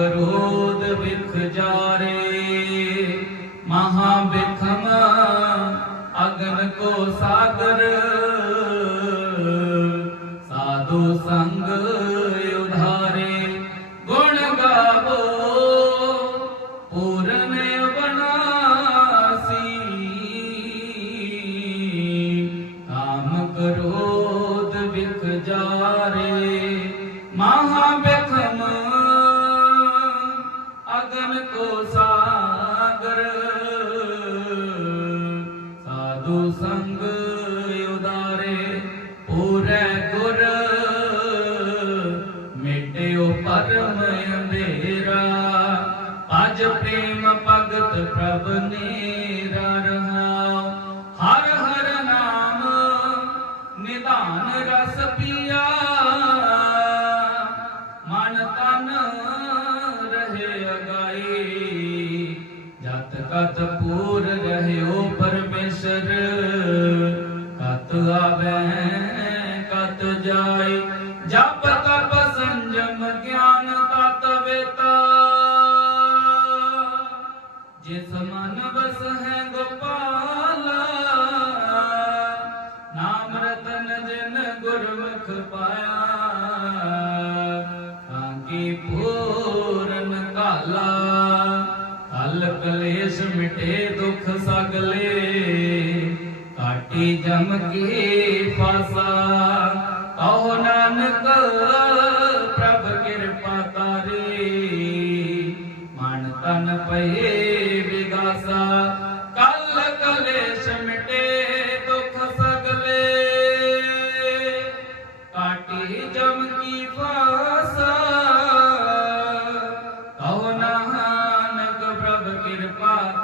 ਬਰੋਦ ਵਿਖ ਜਾਰੇ ਮਹਾ ਬਿਖਮ ਅਗਨ ਕੋ ਸਾਗਰ। ਸਾਧੂ ਸੰਗ ਉਧਾਰੇ, ਗੁਣ ਗਾਵੋ, ਪੂਰਨ ਬਨਾਸੀ ਕਾਮ ਕਰੋਦ ਵਿਖ ਜਾਰੇ ਸਾਧੂ ਸੰਗ ਉਦਾਰੇ, ਪੂਰੇ ਗੁਰ ਮਿਟਿਓ ਪਰਮ ਅੰਧੇਰਾ। ਅਜ ਪ੍ਰੇਮ ਭਗਤ ਪ੍ਰਭ ਨੀਰਾ ਰਹਾਉ ਹਰ ਹਰ ਨਾਮ ਨਿਧਾਨ ਰਸ ਪੀਆ। ਮਨ ਤਨ ਰਹੇ ਅਗਾਈ। ਜਤ ਕਤ ਪੂਰ ਰਹਿਓ ਪਰਮੇਸ਼ਰ, ਕਤ ਆਵੇ, ਕਤ ਜਾਈ ਜਪ ਤਪ ਸੰਜਮ ਗਿਆਨ ਤਤ ਵੇਤਾ। ਜਿਸ ਮਨ ਬਸ ਹੈ ਗੋਪਾਲਾ, ਨਾਮ ਰਤਨ ਜਿਨ ਗੁਰਮੁਖ ਪਾਇਆ। ਕਾਂਕੀ ਪੂਰਨ ਕਲੇਸ਼ ਮਿਟੇ ਦੁਖ ਸਗਲੇ। ਕਾਟੀ ਜਮ ਕੀ ਫਾਸਾ ਕਹੋ ਨਾਨਕ।